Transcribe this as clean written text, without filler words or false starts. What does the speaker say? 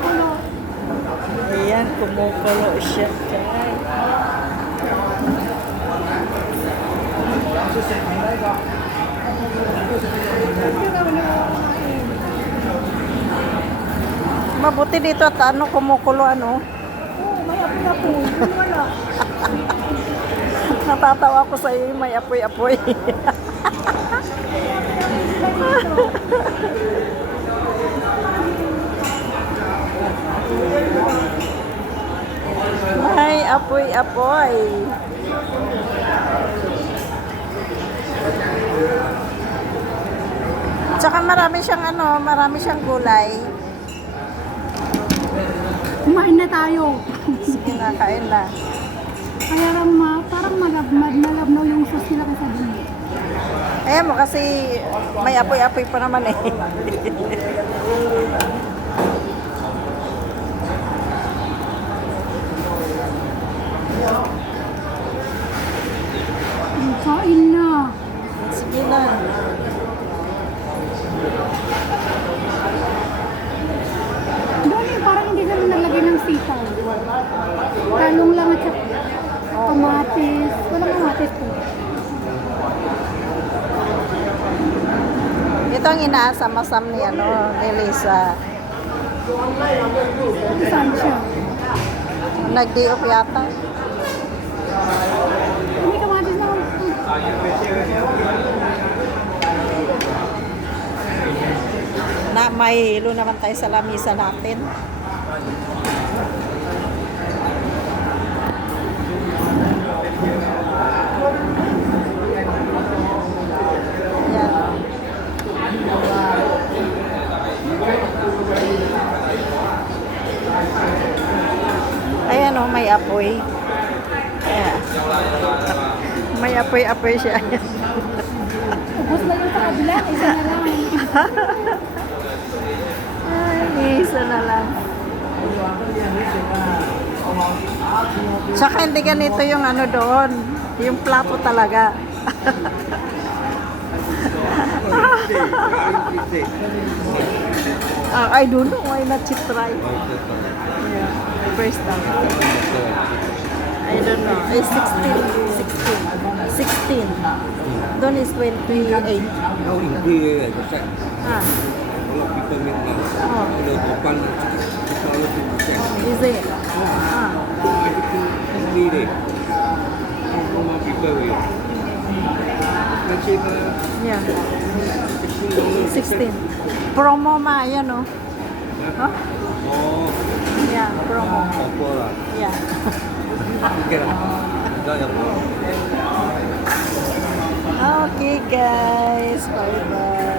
kumukulo. Ayan, kumukulo siya. Guys. Mabuti dito at ano, kumukulo ano. Oo, may apoy-apoy. Yun wala. Natatawa ko sa iyo, may apoy-apoy. May apoy-apoy. Tsaka marami siyang ano, marami siyang gulay. Kumain na tayo. Sige na, kain na. Kaya lang parang malabnaw yung sauce nila kasi dun. Ayan mo kasi may apoy-apoy pa naman eh. Kain na. Sige na. Doon parang hindi sila nalagay ng sitaw. Talong lang at saka kamatis. Walang kamatis po. Ito ang inaasam-asam ni ano, ni Lisa. Saan siya? Nag-diop yata. Hindi kamatis na. Na may hilo naman tayo sa lamisa natin. Yan. Ayan o, may apoy. Ayan. May apoy-apoy siya. Ubus na yung sa kabila. Isa na lang. Ay, isa na lang. Tsaka hindi ganito yung ano doon. Yung plato talaga. I don't know. Why not you try? Yeah. First time. I don't know. It's 16. Doon is 28. Now in Korea, the fact, Ah, a lot of people make now. oh. The Japan technology percent. Is it? Ah. Everything easily there. More people will. Let's say Yeah. 16. 16. Promo ma, yan o. Huh? Oh, Yeah, promo. Oppo lah. Yeah. Okay lah. Enjoy your Okay guys, bye bye.